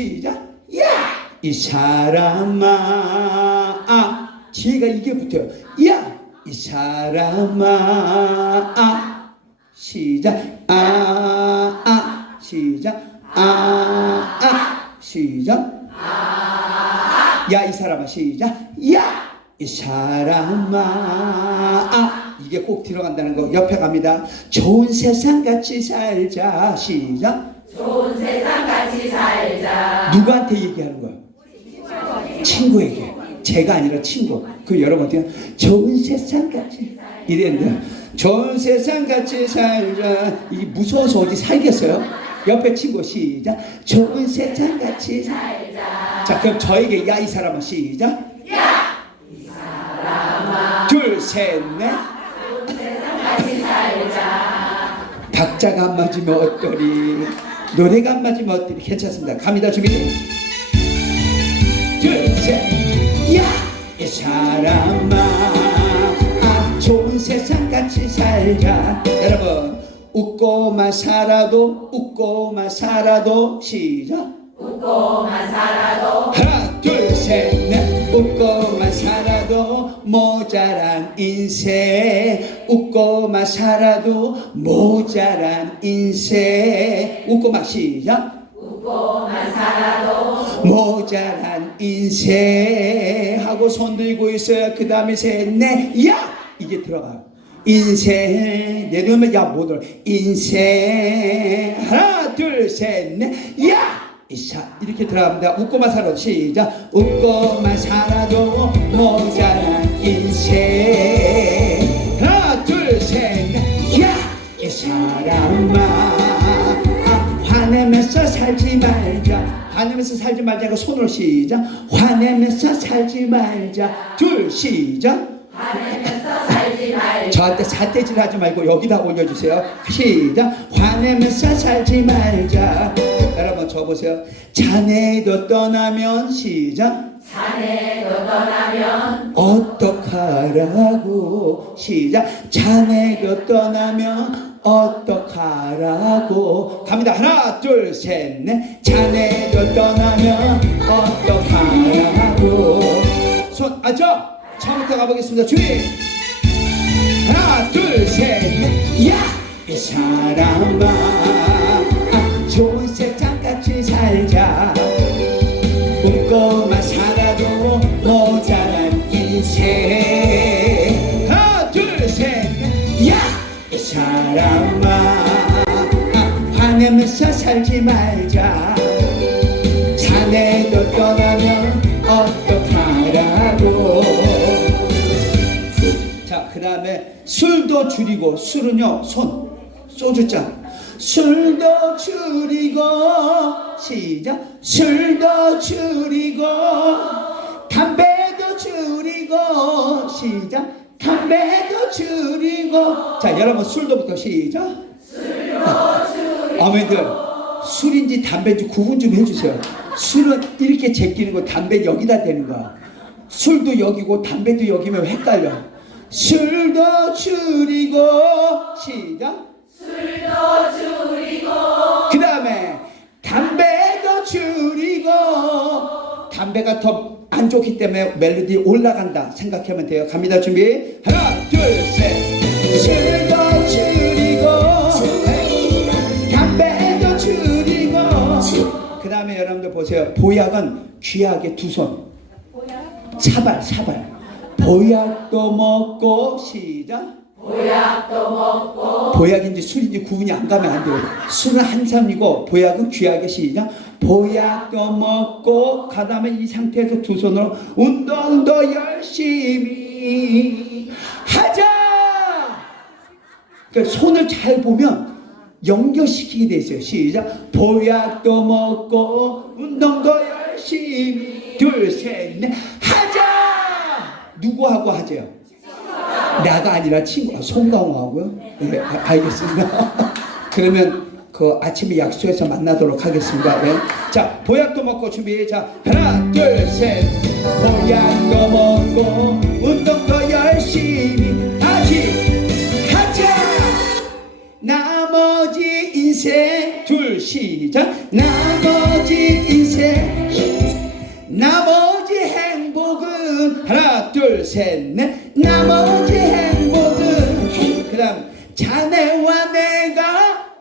시작. 야! 이 사람아. 아 뒤가 이게 붙어요. 야! 이 사람아. 아 시작. 아 아 시작. 아 아 시작. 야 이 사람아 시작. 야! 이 사람아. 아 이게 꼭 들어간다는 거 옆에 갑니다. 좋은 세상 같이 살자. 시작 좋은 세상 같이 살자. 누구한테 얘기하는 거야? 친구에게. 제가 아니라 친구. 그 여러분 어때요? 좋은 세상 같이. 이랬는데 좋은 세상 같이 살자. 이게 무서워서 어디 살겠어요? 옆에 친구 시작. 좋은 세상 같이 살자. 자 그럼 저에게 야 이 사람아 시작. 둘셋넷. 같이 살자. 박자가 안 맞으면 어떠리 노래가 안 맞으면 어떠리 괜찮습니다. 갑니다 준비. 둘 셋 야 이 사람아 아, 좋은 세상 같이 살자. 여러분 웃고만 살아도 웃고만 살아도 시작. 웃고만 살아도. 하나 웃고만 살아도 모자란 인생 웃고만 살아도 모자란 인생 웃고만 시작. 웃고만 살아도 모자란 인생 하고 손 들고 있어요. 그 다음에 셋넷야! 이게 들어가. 인생 내려오면 야못 들어? 인생 하나 둘셋넷야! 이샤 이렇게 들어갑니다. 웃고만 살아도 시작. 웃고만 살아도 모자란 인생 하나 둘셋야이 사람아 아, 화내면서 살지 말자 화내면서 살지 말자고 손으로 시작 화내면서 살지 말자 둘 시작 화내면서 살지 말자. 저한테 삿대질 하지 말고 여기다 올려주세요. 시작. 화내면서 살지 말자. 여러분 저 보세요. 자네도 떠나면 시작. 자네도 떠나면 어 떡하라고 시작. 자네도 떠나면 어떡하라고 갑니다. 하나 둘 셋 넷. 자네도 떠나면 어떡하라고 손 아죠. 처음부터 가보겠습니다. 주의. 하나 둘 셋 넷 야 이 사람아 사람아 아, 화내면서 살지 말자. 자네도 떠나면 어떡하라고. 자, 그 다음에 술도 줄이고 술은요 손 소주잔. 술도 줄이고 시작. 술도 줄이고 담배도 줄이고 시작 담배도 줄이고. 자 여러분 술도부터 시작. 아멘들 술인지 담배인지 구분 좀 해주세요. 술은 이렇게 제끼는 거 담배 여기다 대는 거야. 술도 여기고 담배도 여기면 헷갈려. 술도 줄이고. 시작. 술도 줄이고 그 다음에 담배도 줄이고. 담배가 더 안 좋기 때문에 멜로디 올라간다 생각하면 돼요. 갑니다. 준비. 하나 둘 셋. 술도 줄이고. 담배도 줄이고. 그 다음에 여러분들 보세요. 보약은 귀하게 두 손. 사발 사발. 보약도 먹고 시작 보약도 먹고 보약인지 술인지 구분이 안 가면 안 돼요. 술은 한삼이고 보약은 귀하게 시작. 보약도 먹고 그 다음에 이 상태에서 두 손으로 운동도 열심히 하자! 그러니까 손을 잘 보면 연결시키게 돼 있어요. 시작. 보약도 먹고 운동도 열심히. 둘 셋 넷. 하자! 누구하고 하재요 나가 아니라 친구 아, 송강호하고요? 네 아, 알겠습니다. 그러면 그 아침에 약속해서 만나도록 하겠습니다. 네. 자 보약도 먹고 준비. 자 하나 둘 셋. 보약도 먹고 운동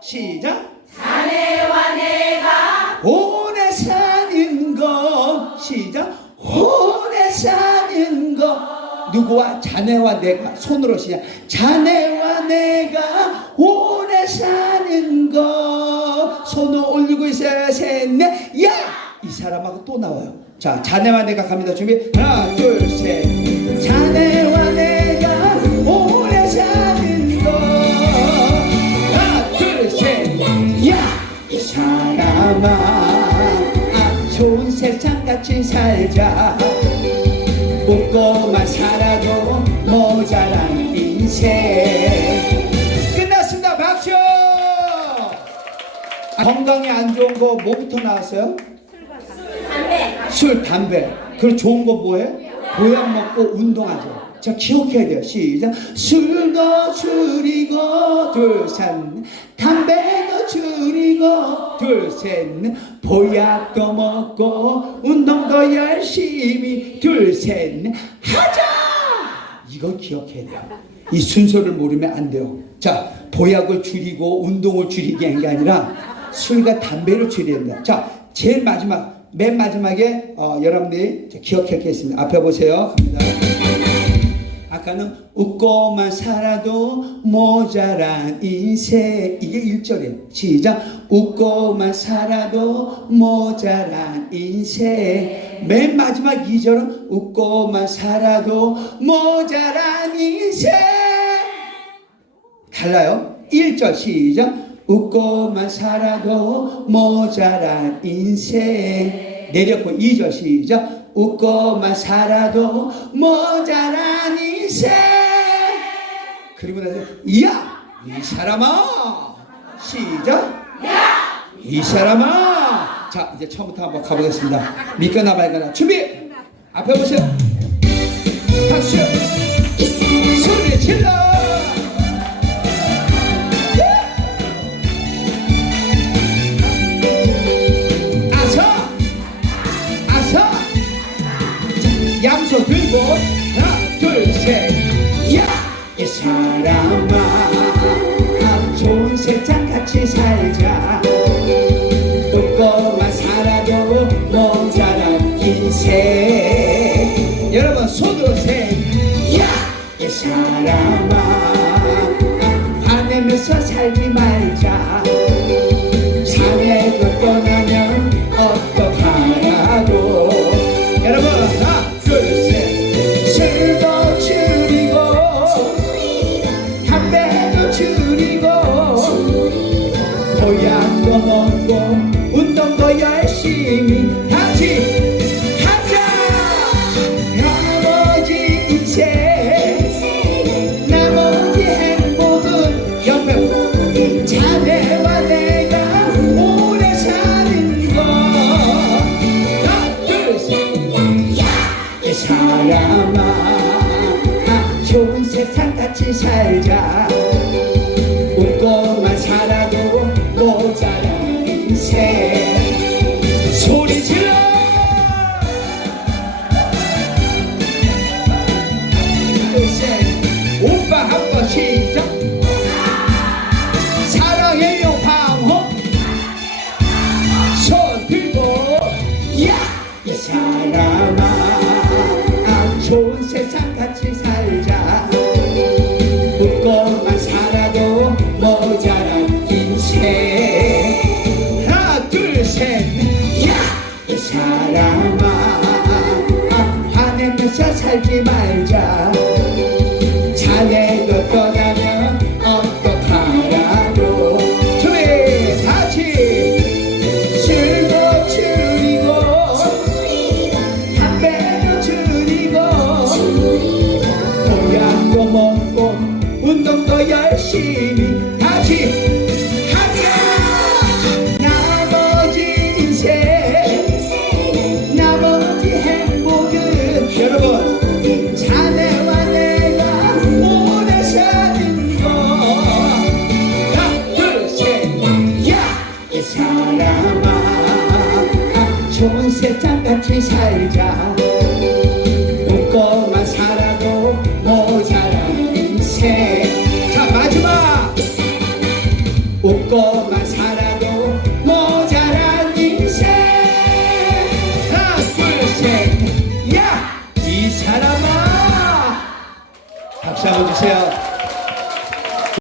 시작. 자네와 내가 오래 사는 거 시작. 오래 사는 거 누구와? 자네와 내가. 손으로 시작. 자네와 내가 오래 사는 거 손을 올리고 있어요. 셋넷 야! 이 사람하고 또 나와요. 자 자네와 내가 갑니다. 준비. 하나 둘 셋. 자네와 사람아 아, 좋은 세상 같이 살자 웃고만 살아도 모자란 인생 끝났습니다 박수 아, 건강에 안 좋은 거 뭐부터 나왔어요? 술, 담배. 그리고 좋은 거 뭐해? 보약 먹고 운동하죠. 자, 기억해야 돼요. 시작. 술도 줄이고, 둘, 셋. 담배도 줄이고, 둘, 셋. 보약도 먹고, 운동도 열심히, 둘, 셋. 하자! 이거 기억해야 돼요. 이 순서를 모르면 안 돼요. 자, 보약을 줄이고 운동을 줄이게 한 게 아니라 술과 담배를 줄여야 된다. 자, 제일 마지막, 맨 마지막에 어, 여러분들이 있습니다. 앞에 보세요. 갑니다. 아까는 웃고만 살아도 모자란 인생. 이게 1절이에요. 시작. 웃고만 살아도 모자란 인생. 맨 마지막 2절은 웃고만 살아도 모자란 인생. 달라요? 1절 시작. 웃고만 살아도 모자란 인생. 내렸고 2절 시작 웃고만 살아도 모자란 인생 그리고 나서 야! 이 사람아. 시작. 이 사람아. 자 이제 처음부터 한번 가보겠습니다. 믿거나 말거나 준비. 앞에 보세요. 박수. 소리 질러 인생 여러분 손으로 셋야 이 사람아 아, 화내면서 살지 말자. 자네가 떠나면 어떡하라고. 여러분 하나 둘셋. 술도 줄이고 담배도 줄이고 보약도 먹고 운동도 열심히 둘